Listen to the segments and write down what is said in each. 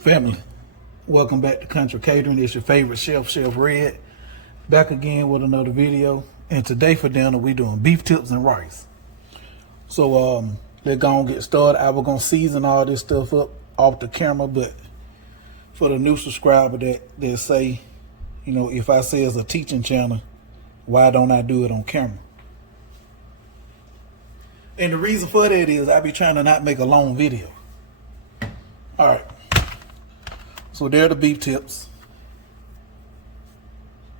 Family, welcome back to Country Catering. It's your favorite chef, Chef Red, back again with another video. And today for dinner, we doing beef tips and rice. So let's go and get started. I was gonna season all this stuff up off the camera, but for the new subscriber that say, you know, if I say it's a teaching channel, why don't I do it on camera? And the reason for that is I be trying to not make a long video. All right. So there are the beef tips.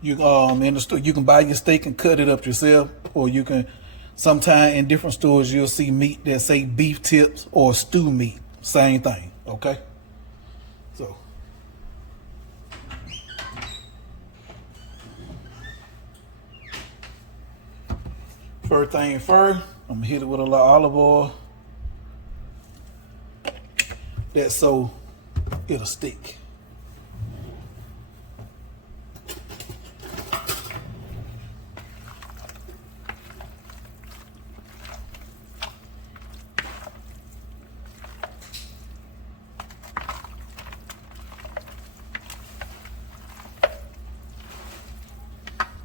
You in the store you can buy your steak and cut it up yourself, or you can sometime in different stores you'll see meat that say beef tips or stew meat. Same thing, okay? So first thing first, I'm gonna hit it with a little olive oil. That's so it'll stick.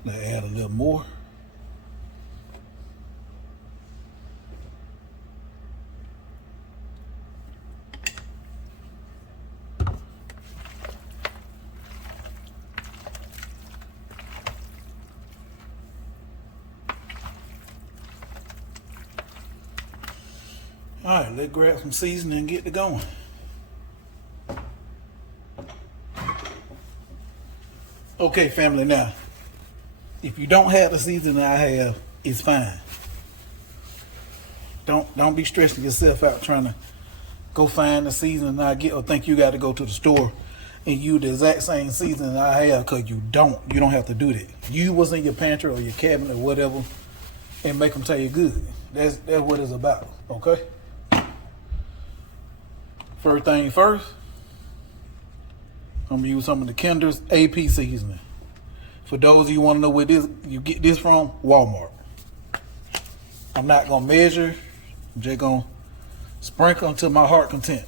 Let's add a little more. All right, let's grab some seasoning and get it going. Okay, family, now, if you don't have the seasoning I have, it's fine. Don't be stressing yourself out trying to go find the seasoning I get or think you got to go to the store and use the exact same seasoning I have, because you don't have to do that. Use what's in your pantry or your cabinet or whatever and make them taste you good. That's what it's about, okay? First thing first, I'm gonna use some of the Kinder's AP seasoning. For those of you want to know where you get this from, Walmart. I'm not gonna measure, I'm just gonna sprinkle until my heart content.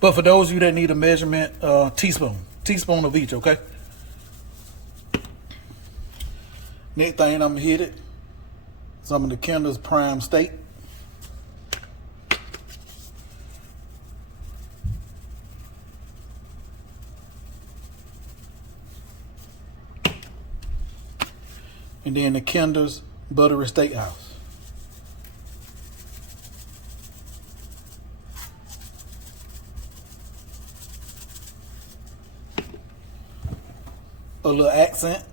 But for those of you that need a measurement, teaspoon of each, okay? Next thing I'm gonna hit it, some of the Kinder's prime steak. And then the Kinder's Buttery Steakhouse. A little accent.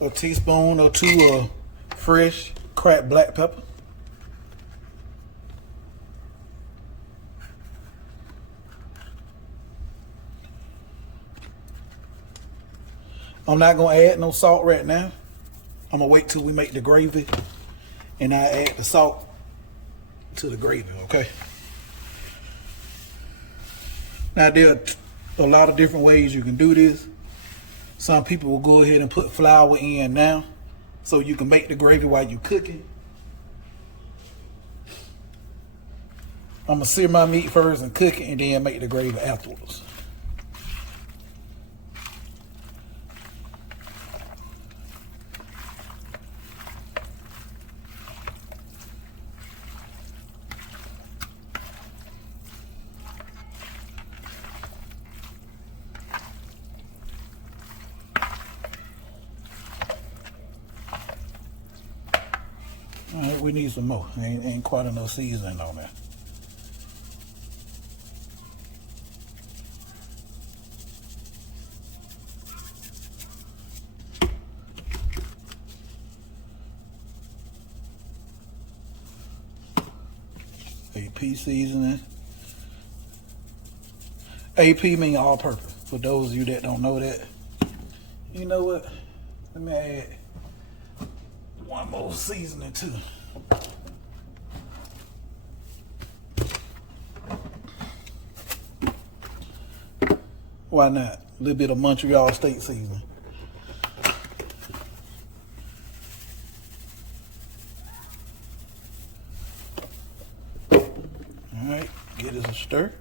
A teaspoon or two of fresh cracked black pepper. I'm not gonna add no salt right now. I'm gonna wait till we make the gravy and I add the salt to the gravy, okay? Now there are a lot of different ways you can do this. Some people will go ahead and put flour in now, so you can make the gravy while you're cooking. I'm gonna sear my meat first and cook it and then make the gravy afterwards. All right, we need some more. Ain't quite enough seasoning on there. AP seasoning. AP mean all purpose. For those of you that don't know that, you know what? Let me add one more seasoning too. Why not? A little bit of Montreal steak seasoning. All right, give this a stir.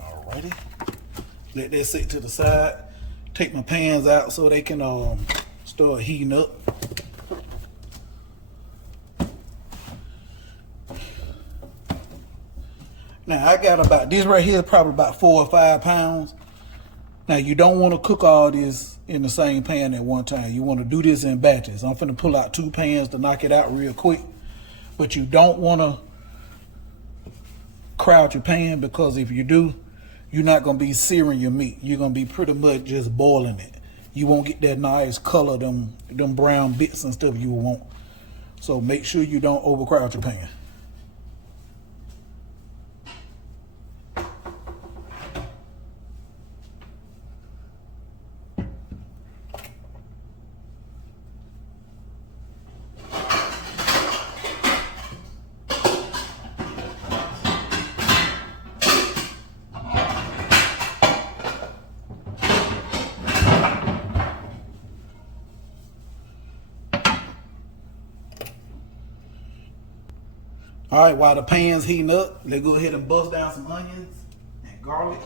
Alrighty, let that sit to the side. Take my pans out so they can start heating up. Now I got about this right here, probably about 4 or 5 pounds. Now you don't want to cook all this in the same pan at one time. You want to do this in batches. I'm finna pull out 2 pans to knock it out real quick. But you don't want to crowd your pan, because if you do, you're not gonna be searing your meat. You're gonna be pretty much just boiling it. You won't get that nice color, them brown bits and stuff you want. So make sure you don't overcrowd your pan. All right, while the pan's heating up, let's go ahead and bust down some onions and garlic.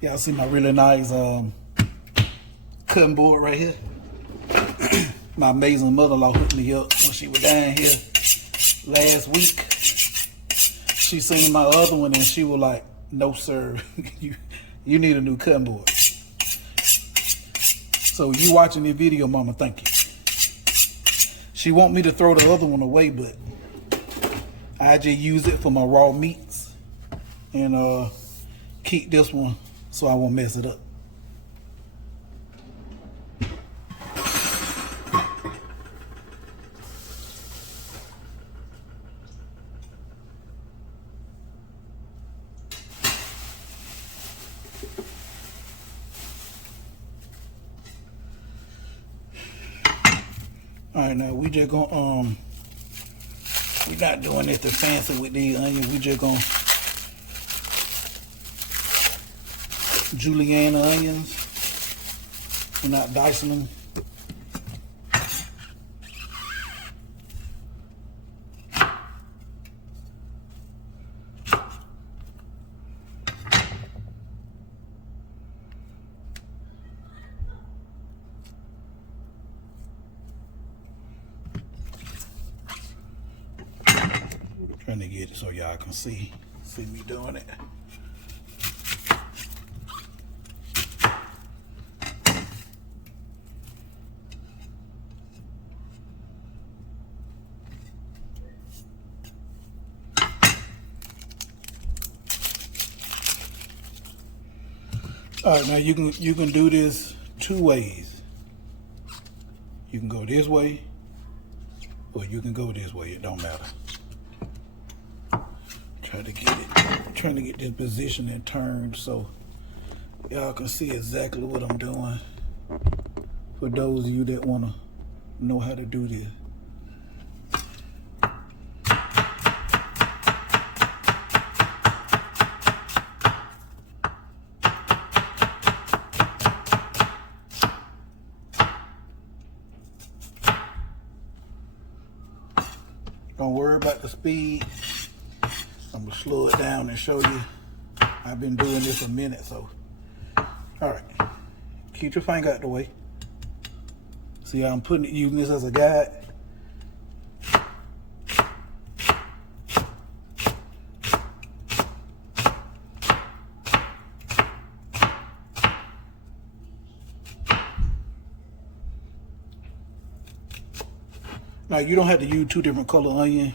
Y'all see my really nice cutting board right here? My amazing mother-in-law hooked me up when she was down here last week. She seen my other one and she was like, no sir, you need a new cutting board. So you watching this video, mama, thank you. She want me to throw the other one away, but I just use it for my raw meats and keep this one so I won't mess it up. All right, now we just gonna we not doing anything fancy with these onions. We just gonna julienne onions. We're not dicing them. Trying to get it so y'all can see me doing it. All right, now you can do this 2 ways. You can go this way, or you can go this way. It don't matter. Trying to get this position and turned so y'all can see exactly what I'm doing. For those of you that want to know how to do this. Don't worry about the speed. I'm gonna slow it down and show you. I've been doing this a minute, so. All right, keep your finger out the way. See how I'm using this as a guide? Now you don't have to use 2 different color onion.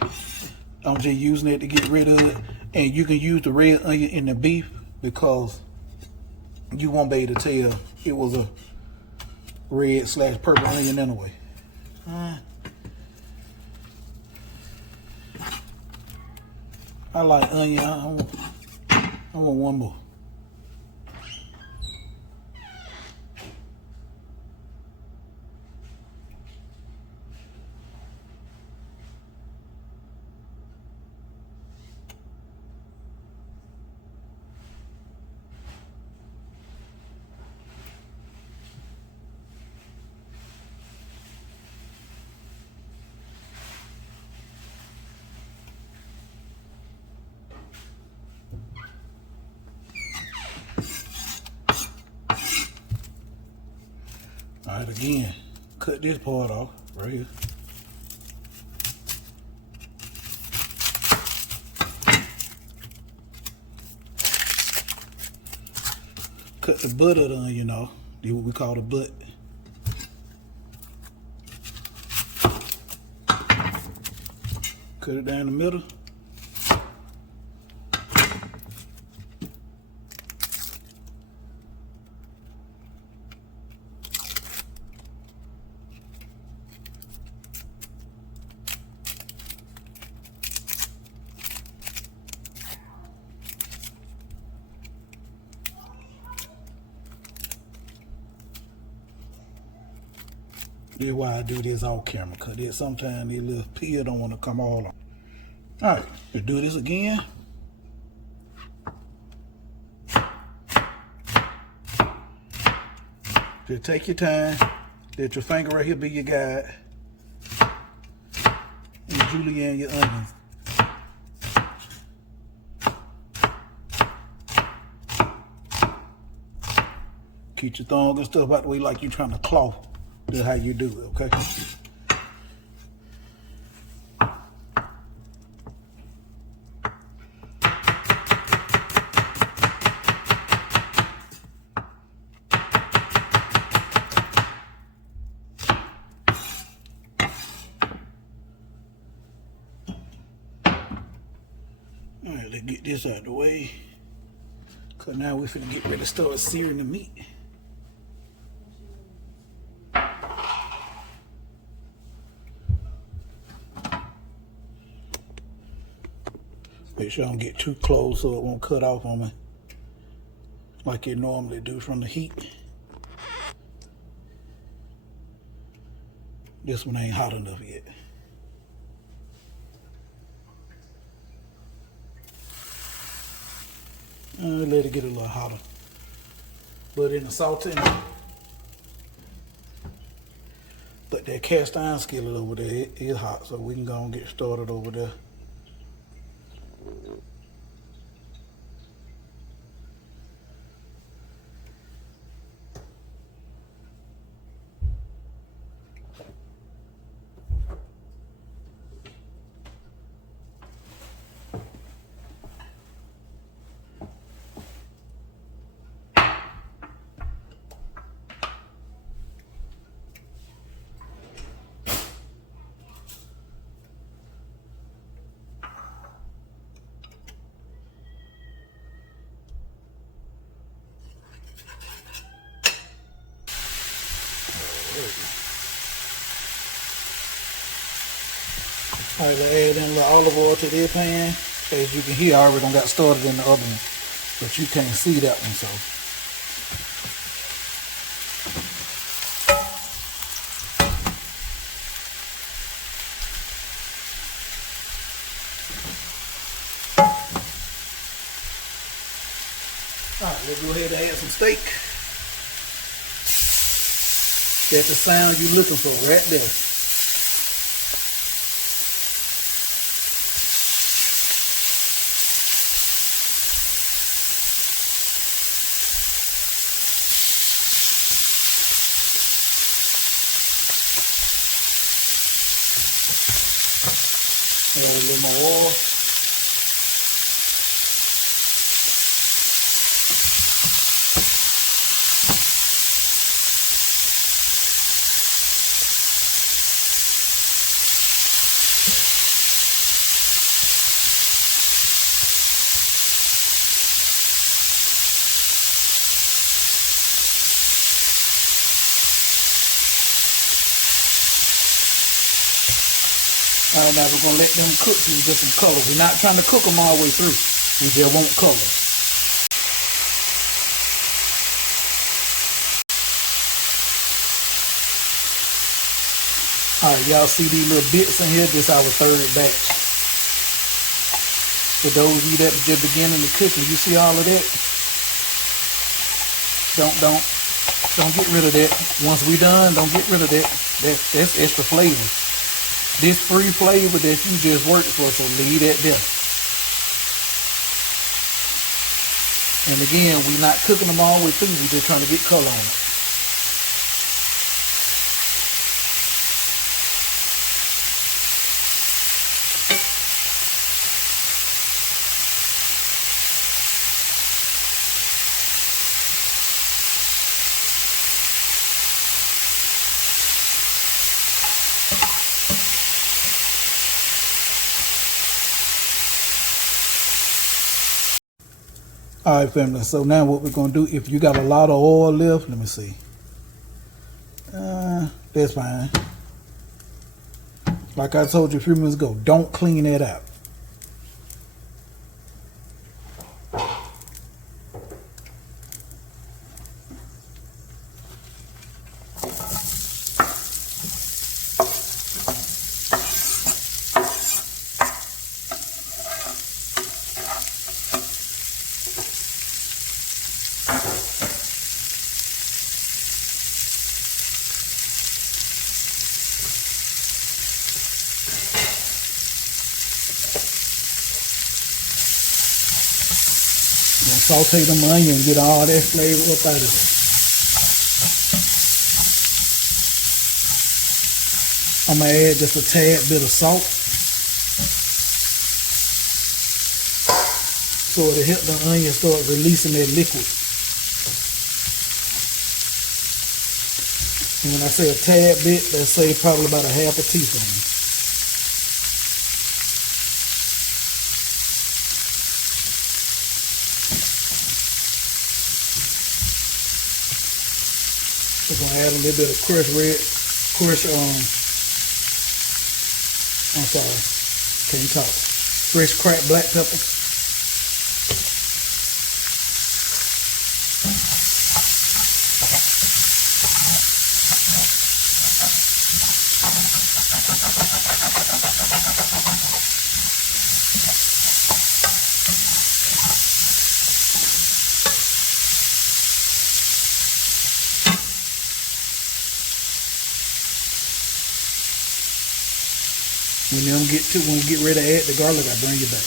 I'm just using it to get rid of it. And you can use the red onion in the beef because you won't be able to tell it was a red / purple onion anyway. I like onion. I want one more. All right, again, cut this part off right here. Cut the butt of the onion off. Do what we call the butt. Cut it down the middle. That's why I do this off camera, because sometimes these little peel don't want to come all on. All right, let's do this again. Just take your time. Let your finger right here be your guide. And julienne your onions. Keep your thumb and stuff out the way like you're trying to claw. That's how you do it, okay? All right, let's get this out of the way. Cause now we're finna get ready to start searing the meat. Make sure I don't get too close so it won't cut off on me like it normally do from the heat. This one ain't hot enough yet. Let it get a little hotter. But in the sauteing, but that cast iron skillet over there, it is hot, so we can go and get started over there. All right, let's add in a little olive oil to this pan. As you can hear, I already done got started in the other one, but you can't see that one, so. All right, let's go ahead and add some steak. That's the sound you're looking for right there. Add a little more oil. All right, now we're gonna let them cook till we get some color. We're not trying to cook them all the way through. We just want color. All right, y'all see these little bits in here? This is our third batch. For those of you that are just beginning the cooking, you see all of that? Don't get rid of that. Once we done, don't get rid of that. That's extra flavor. This free flavor that you just worked for, so leave that there. And again, we're not cooking them all the way through. We're just trying to get color on it. All right, family, so now what we're gonna do, if you got a lot of oil left, let me see. That's fine. Like I told you a few minutes ago, don't clean that out. Saute them onions and get all that flavor up out of it. I'm going to add just a tad bit of salt. So it'll help the onion start releasing that liquid. And when I say a tad bit, let's say probably about a half a teaspoon. We're gonna add a little bit of crushed fresh cracked black pepper. When we get ready to add the garlic, I bring you back.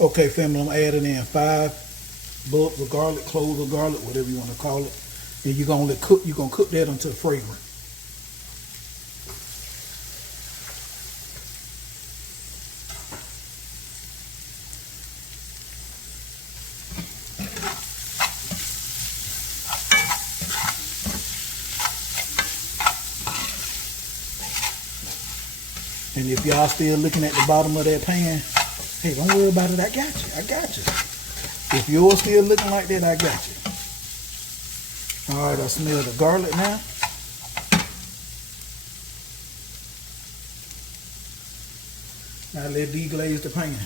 Okay, family, I'm adding in 5 bulbs of garlic, cloves of garlic, whatever you want to call it. And you're gonna cook that until fragrant. And if y'all still looking at the bottom of that pan, hey, don't worry about it. I got you. If yours still looking like that, I got you. All right, I smell the garlic now. Now let deglaze the pan.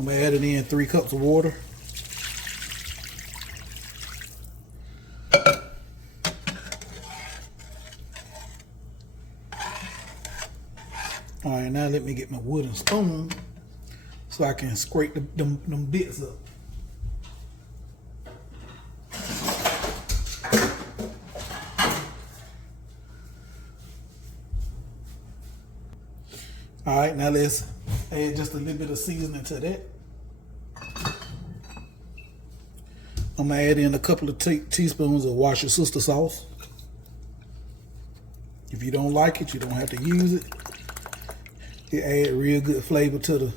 I'm gonna add it in 3 cups of water. All right, now let me get my wooden spoon so I can scrape them bits up. All right, now let's add just a little bit of seasoning to that. I'm gonna add in a couple of teaspoons of wash your sister sauce. If you don't like it, you don't have to use it. It adds real good flavor to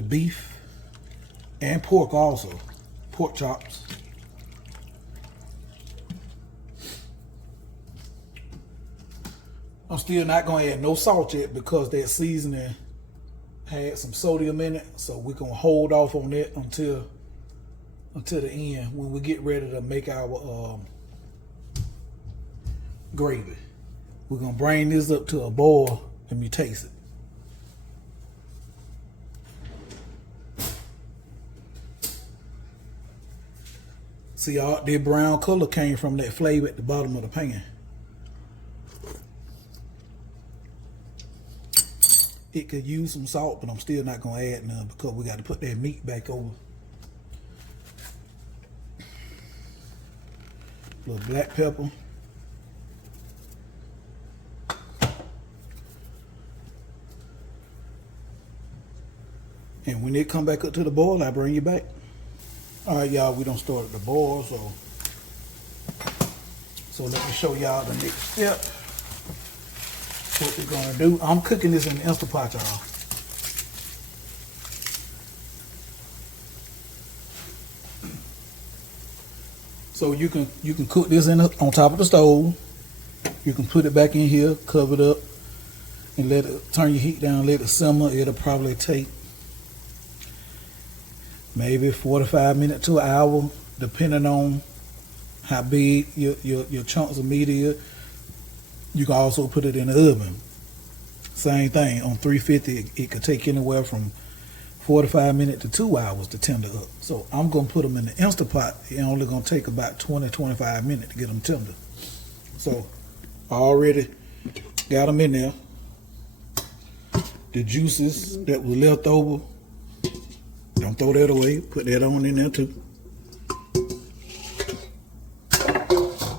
beef. And pork also, pork chops. I'm still not gonna add no salt yet because that seasoning had some sodium in it, so we're gonna hold off on that until the end when we get ready to make our gravy. We're gonna bring this up to a boil. Let me taste it. See, all that brown color came from that flavor at the bottom of the pan. It could use some salt, but I'm still not gonna add none because we got to put that meat back over. A little black pepper. And when it come back up to the boil, I bring you back. All right, y'all, we done started the boil, so let me show y'all the next step. What we're gonna do, I'm cooking this in the Instant Pot, y'all. So you can cook this on top of the stove. You can put it back in here, cover it up, and let it turn your heat down, let it simmer. It'll probably take maybe 45 minutes to an hour, depending on how big your chunks of meat is. You can also put it in the oven. Same thing, on 350, it could take anywhere from 45 minutes to 2 hours to tender up. So I'm gonna put them in the Instant Pot. It's only gonna take about 20-25 minutes to get them tender. So I already got them in there. The juices that were left over, don't throw that away. Put that on in there too.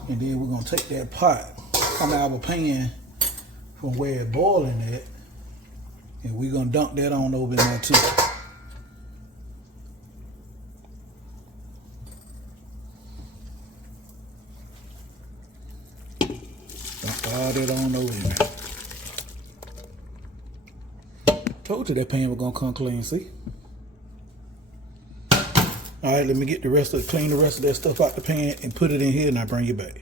And then we're gonna take that pot from our pan from where it's boiling at, and we're gonna dump that on over in there too. Dump all that on over in there. Told you that pan was gonna come clean, see? All right, let me get clean the rest of that stuff out the pan and put it in here, and I'll bring you back.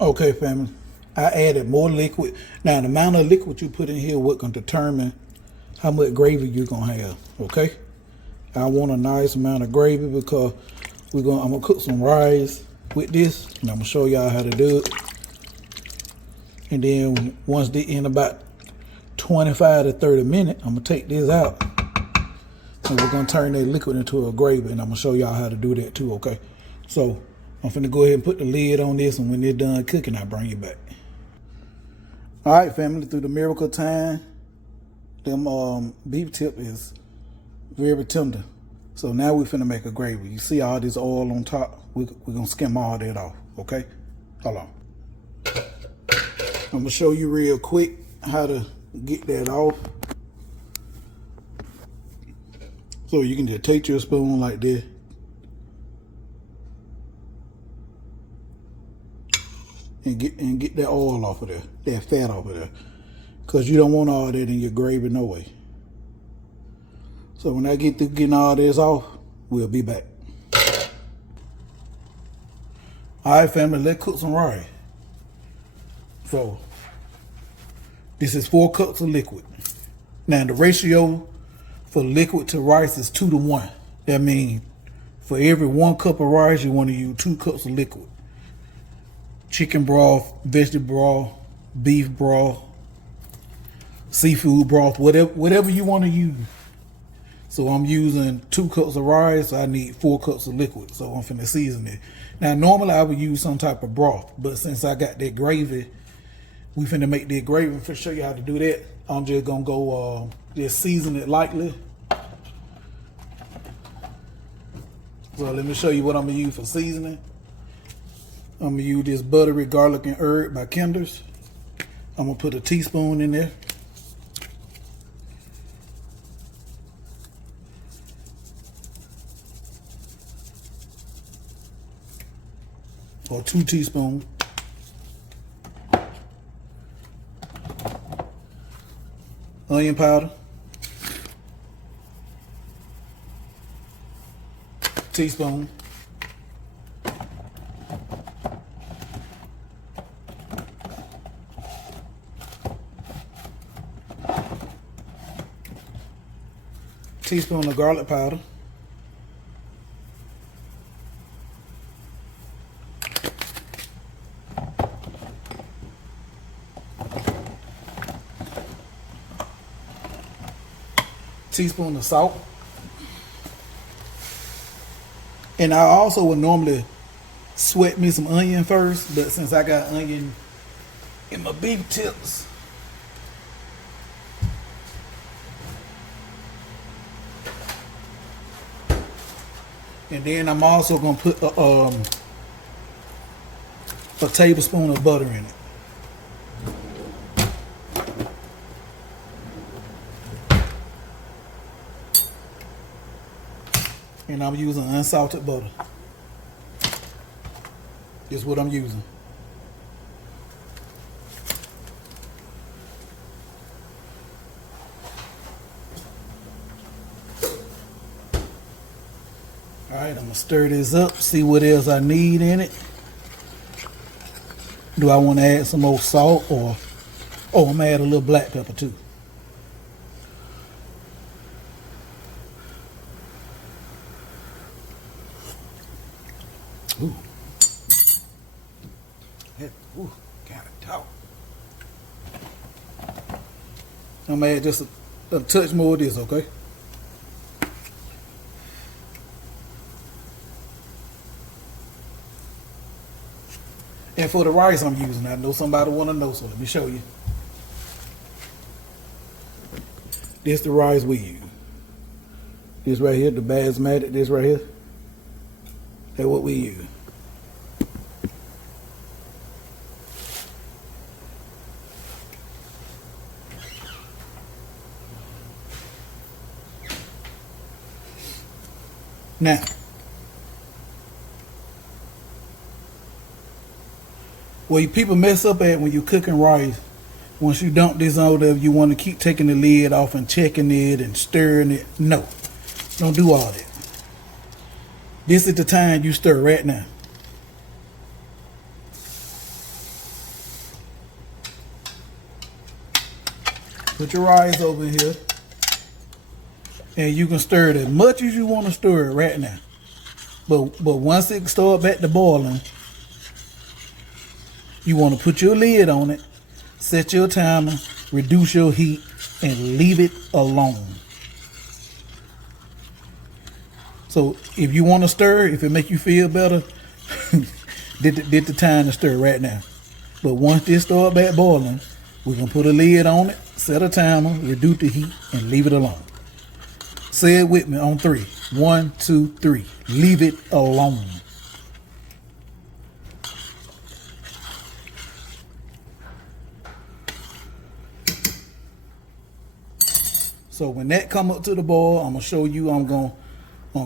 Okay, family, I added more liquid. Now, the amount of liquid you put in here will determine how much gravy you're gonna have, okay? I want a nice amount of gravy because I'm gonna cook some rice with this, and I'm gonna show y'all how to do it. And then once they in about 25 to 30 minutes, I'm gonna take this out. And we're gonna turn that liquid into a gravy, and I'm gonna show y'all how to do that too, okay? So I'm finna go ahead and put the lid on this, and when they're done cooking, I'll bring you back. All right, family, through the miracle of time, them beef tip is very tender. So now we're finna make a gravy. You see all this oil on top? We're gonna skim all that off, okay? Hold on. I'm gonna show you real quick how to get that off. So you can just take your spoon like this. And get that oil off of there, that fat off of there. Because you don't want all that in your gravy no way. So when I get through getting all this off, we'll be back. All right, family, let's cook some rice. So this is 4 cups of liquid. Now the ratio for liquid to rice is 2 to 1. That means for every 1 cup of rice, you want to use 2 cups of liquid. Chicken broth, vegetable broth, beef broth, seafood broth, whatever you want to use. So I'm using 2 cups of rice, so I need 4 cups of liquid. So I'm finna season it. Now normally I would use some type of broth, but since I got that gravy, we finna make that gravy. I'm finna show you how to do that. I'm just gonna go just season it lightly. So let me show you what I'm gonna use for seasoning. I'm gonna use this buttery garlic and herb by Kinder's. I'm gonna put a teaspoon in there. Or 2 teaspoons. Onion powder. teaspoon. Teaspoon of garlic powder. Teaspoon of salt. And I also would normally sweat me some onion first, but since I got onion in my beef tips, and then I'm also gonna put a tablespoon of butter in it. And I'm using unsalted butter. Is what I'm using. Alright, I'm gonna stir this up, see what else I need in it. Do I want to add some more salt, or I'm gonna add a little black pepper too. Ooh. Ooh, gotta talk. I'm gonna add just a touch more of this, okay? And for the rice I'm using, I know somebody wanna know, so let me show you. This the rice we use. This right here, the basmatic, this right here. That's what we use. Now, where you people mess up at when you're cooking rice, once you dump this on there, you want to keep taking the lid off and checking it and stirring it. No, don't do all that. This is the time you stir right now. Put your rice over here, and you can stir it as much as you want to stir it right now. But once it starts back to boiling, you want to put your lid on it, set your timer, reduce your heat, and leave it alone. So if you want to stir, if it make you feel better, did the time to stir right now. But once this start back boiling, we're gonna put a lid on it, set a timer, reduce the heat, and leave it alone. Say it with me on 3. 1, 2, 3. Leave it alone. So when that come up to the boil, I'm gonna show you. I'm gonna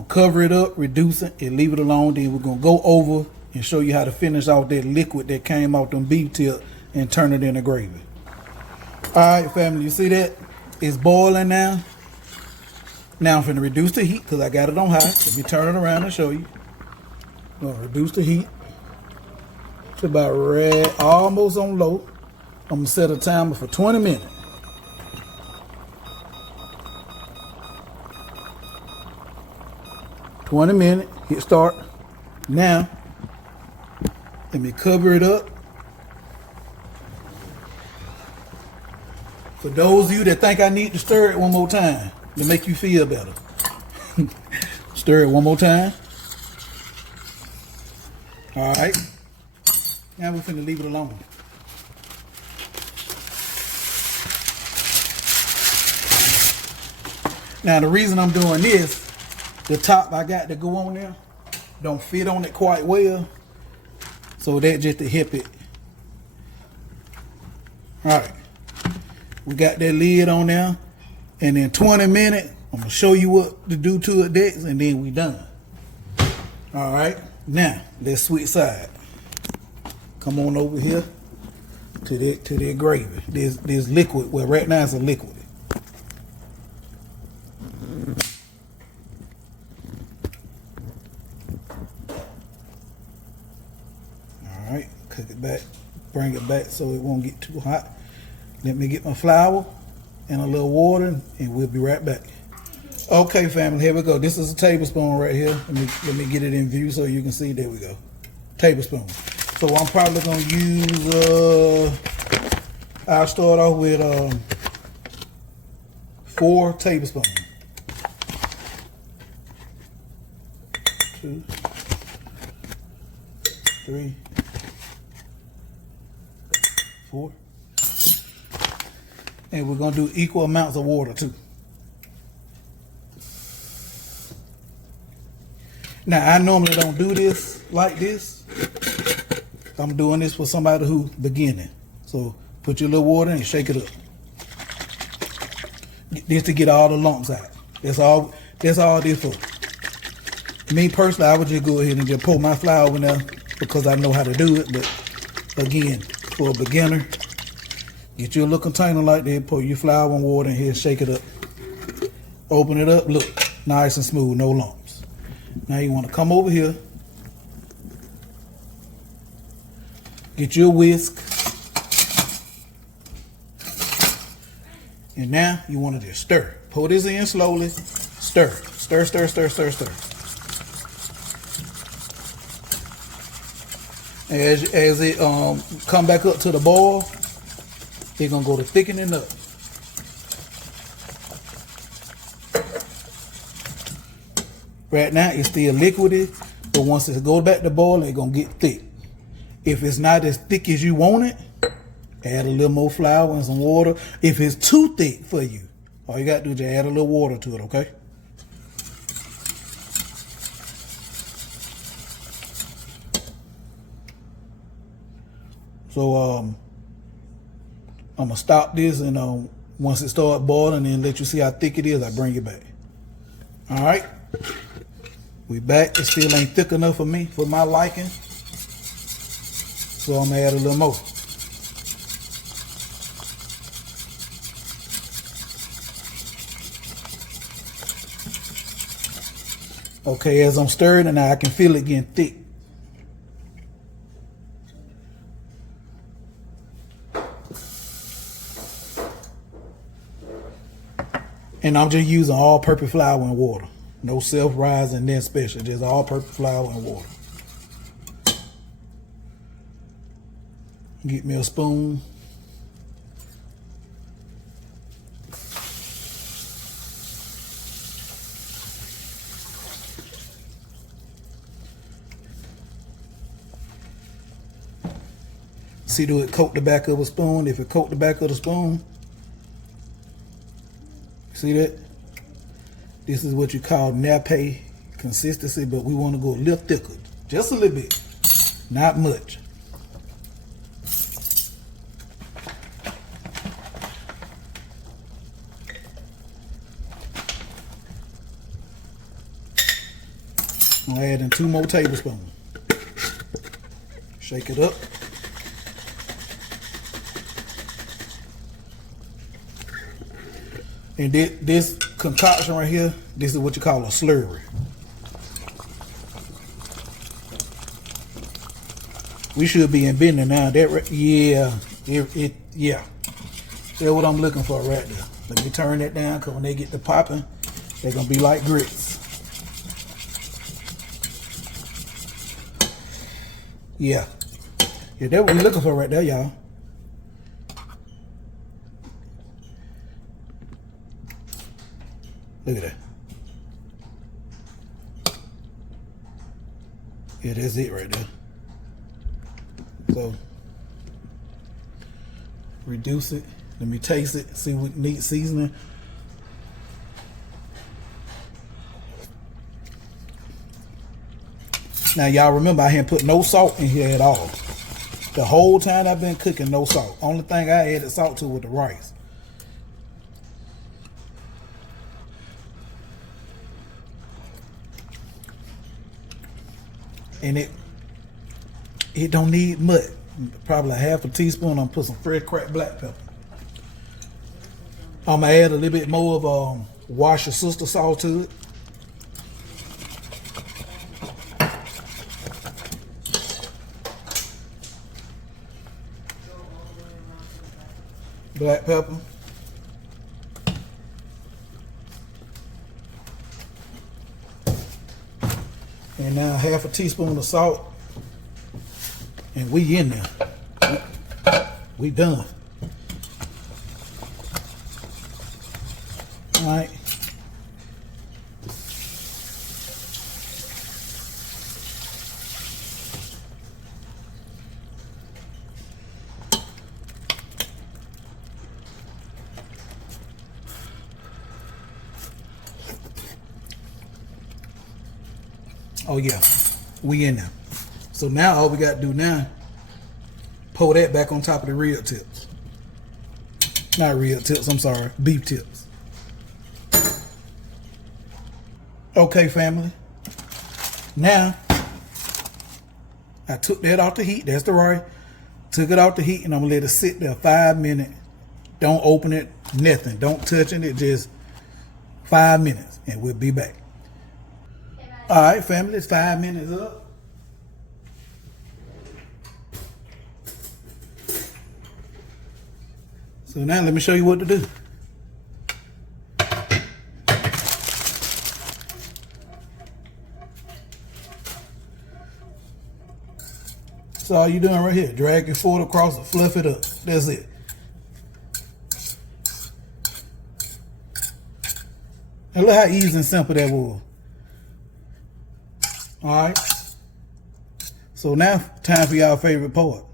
cover it up, reduce it, and leave it alone. Then we're gonna go over and show you how to finish off that liquid that came out them beef tips and turn it into gravy. All right, family, you see that? It's boiling now. Now I'm finna reduce the heat because I got it on high. Let me turn it around and show you. I'm gonna reduce the heat to about red, almost on low. I'm gonna set a timer for 20 minutes. Hit start. Now, let me cover it up. For those of you that think I need to stir it one more time to make you feel better, stir it one more time. All right. Now we're finna leave it alone. Now the reason I'm doing this, the top I got to go on there don't fit on it quite well, so that just to help it. All right, we got that lid on there, and in 20 minutes I'm gonna show you what to do to it next, and then we done. All right, now let's switch side. Come on over here to that gravy. There's liquid. Well, right now it's a liquid. back, bring it back so it won't get too hot. Let me get my flour and a little water, and we'll be right back. Okay, family, here we go. This is a tablespoon right here. Let me get it in view so you can see. There we go. Tablespoon. So I'm probably gonna use I'll start off with 4 tablespoons. 2, 3, 4. And we're gonna do equal amounts of water too. Now I normally don't do this like this. I'm doing this for somebody who beginning. So put your little water in and shake it up. This to get all the lumps out. That's all this for. Me personally, I would just go ahead and just pour my flour in there because I know how to do it. But again, for a beginner, get you a little container like that, pour your flour and water in here, shake it up. Open it up, look, nice and smooth, no lumps. Now you want to come over here, get your whisk, and now you want to just stir. Pour this in slowly, stir, stir, stir, stir, stir, stir. As it come back up to the boil, it's gonna go to thickening up. Right now it's still liquidy, but once it goes back to boil, it's gonna get thick. If it's not as thick as you want it, add a little more flour and some water. If it's too thick for you, all you gotta do is just add a little water to it, okay? So I'm gonna stop this, and once it starts boiling and let you see how thick it is, I bring it back. All right, we back. It still ain't thick enough for me, for my liking. So I'm gonna add a little more. Okay, as I'm stirring it now, I can feel it getting thick. And I'm just using all-purpose flour and water. No self-rising, then special. Just all-purpose flour and water. Get me a spoon. See, do it coat the back of a spoon? If it coat the back of the spoon, see that? This is what you call nappe consistency, but we want to go a little thicker. Just a little bit. Not much. I'm adding 2 more tablespoons. Shake it up. And this concoction right here, this is what you call a slurry. We should be in business now. That yeah, yeah. That's what I'm looking for right there. Let me turn that down, because when they get to popping, they're gonna be like grits. Yeah, that's what we're looking for right there, y'all. Look at that. Yeah, that's it right there. So, reduce it. Let me taste it. See what needs seasoning. Now, y'all remember, I hadn't put no salt in here at all. The whole time I've been cooking, no salt. Only thing I added salt to was the rice. And it don't need much. Probably a half a teaspoon. I'm gonna put some fresh cracked black pepper. I'm gonna add a little bit more of wash your sister salt to it. black pepper. And now half a teaspoon of salt. And we in there. We done. All right. Oh yeah, we in there. So now all we got to do now, pour that back on top of the rib tips. Not rib tips, I'm sorry, beef tips. Okay, family. Now, I took that off the heat. That's the right. Took it off the heat, and I'm gonna let it sit there 5 minutes. Don't open it, nothing. Don't touch it, just 5 minutes, and we'll be back. All right, family, it's 5 minutes up. So now let me show you what to do. So all you doing right here, drag your foot across it, fluff it up. That's it. And look how easy and simple that was. All right. So now, time for y'all favorite part.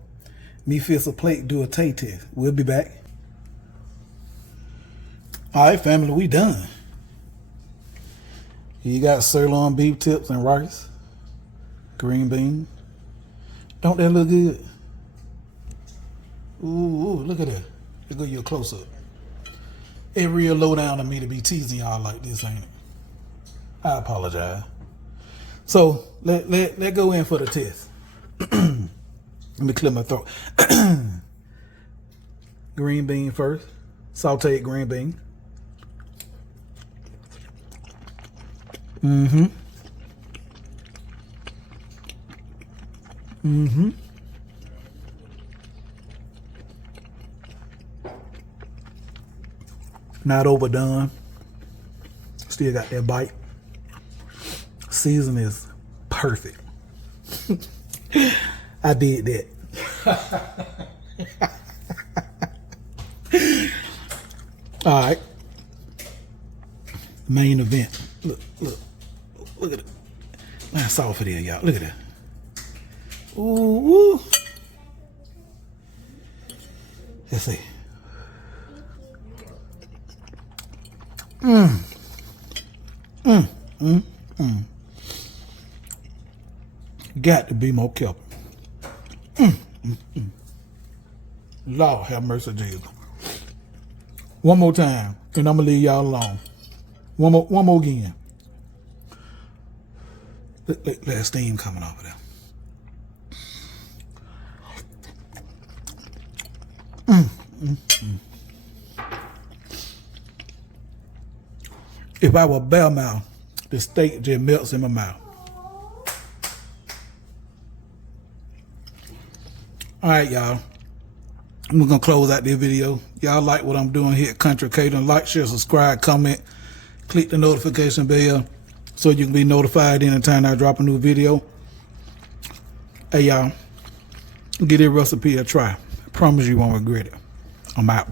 Me fix a plate, do a taste test. We'll be back. All right, family, we done. You got sirloin beef tips and rice, green beans. Don't that look good? Ooh, look at that. Let's go you a close up. It's real low down of me to be teasing y'all like this, ain't it? I apologize. So let go in for the test. Let me clear my throat. Green bean first. Sauteed green bean. Not overdone. Still got that bite. Season is perfect. I did that. All right. Main event. Look at it. Man, it's soft there, y'all. Look at that. Ooh. Let's see. Got to be more careful. Lord have mercy, Jesus. One more time, and I'm gonna leave y'all alone. One more again. Look, that steam coming off of there. If I were bare mouth, the steak just melts in my mouth. All right, y'all. I'm gonna close out this video. Y'all like what I'm doing here at Country Catering. Like, share, subscribe, comment, click the notification bell so you can be notified anytime I drop a new video. Hey, y'all, give this recipe a try. I promise you won't regret it. I'm out.